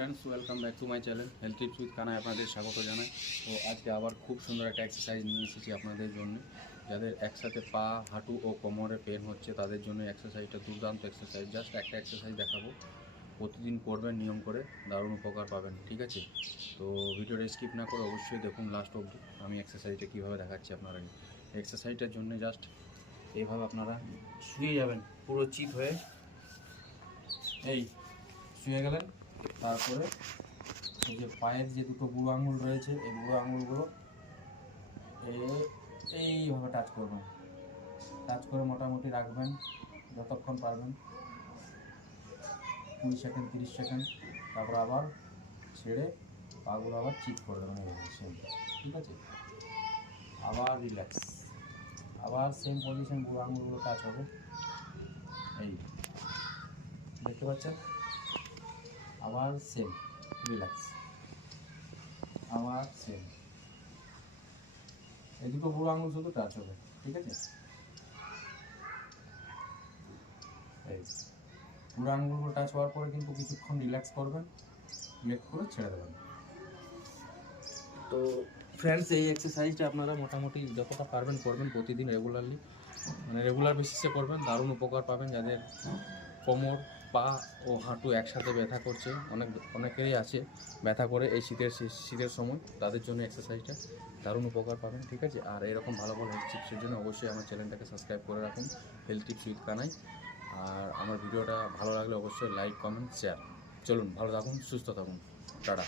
Friends welcome back to my channel health tips with Kanai আপনাদের স্বাগত জানাই। তো আজকে আবার খুব সুন্দর একটা এক্সারসাইজ নিয়ে এসেছি আপনাদের জন্য। যাদের একসাথে পা হাঁটু ও কোমরে পেন হচ্ছে তাদের জন্য এক্সারসাইজটা দুর্দান্ত এক্সারসাইজ। জাস্ট একটা এক্সারসাইজ দেখাবো, প্রতিদিন করবেন নিয়ম করে, দারুণ উপকার পাবেন। ঠিক আছে, তো ভিডিওটা স্কিপ না করে অবশ্যই দেখুন লাস্ট অবধি। আমি এক্সারসাইজটা কীভাবে দেখাচ্ছি আপনারা। এক্সারসাইজটার জন্য জাস্ট এইভাবে আপনারা শুয়ে যাবেন, পুরো চিত হয়ে এই শুয়ে গেলেন। তারপরে এই যে পায়ের যে দুটো বুড়ো আঙুল রয়েছে, এই বুড়ো আঙুলগুলো এইভাবে টাচ করবেন। টাচ করে মোটামুটি রাখবেন যতক্ষণ পারবেন, 20 সেকেন্ড 30 সেকেন্ড। তারপর আবার ছেড়ে পাগুলো আবার চিপ করে দেবেন এইভাবে সেম। ঠিক আছে, আবার রিল্যাক্স, আবার সেম পজিশন, বুড়ো আঙুলগুলো টাচ হবে। এই দেখতে পাচ্ছেন, আবার সেম রিল্যাক্স, আবার সেম। এই দুটো বুড়ো আঙুল শুধু টাচ হবে। ঠিক আছে, এই বুড়ো আঙুলগুলো টাচ হওয়ার পরে কিন্তু কিছুক্ষণ রিল্যাক্স করবেন, রিল্যাক্স করে ছেড়ে দেবেন। তো ফ্রেন্ডস, এই এক্সারসাইজটা আপনারা মোটামুটি যতটা পারবেন করবেন, প্রতিদিন রেগুলারলি, মানে রেগুলার বেসিসে করবেন, দারুণ উপকার পাবেন। যাদের কোমর পা ও হাঁটু একসাথে ব্যথা করছে, অনেকেরই আছে ব্যথা করে এই শীতের সময়, তাদের জন্য এক্সারসাইজটা দারুণ উপকার পাবেন। ঠিক আছে, আর এরকম ভালো ভালো হেলথ টিপসের জন্য অবশ্যই আমার চ্যানেলটাকে সাবস্ক্রাইব করে রাখুন, হেলথ টিপস উইথ কানাই। আর আমার ভিডিওটা ভালো লাগলে অবশ্যই লাইক কমেন্ট শেয়ার। চলুন, ভালো থাকুন, সুস্থ থাকুন, টাটা।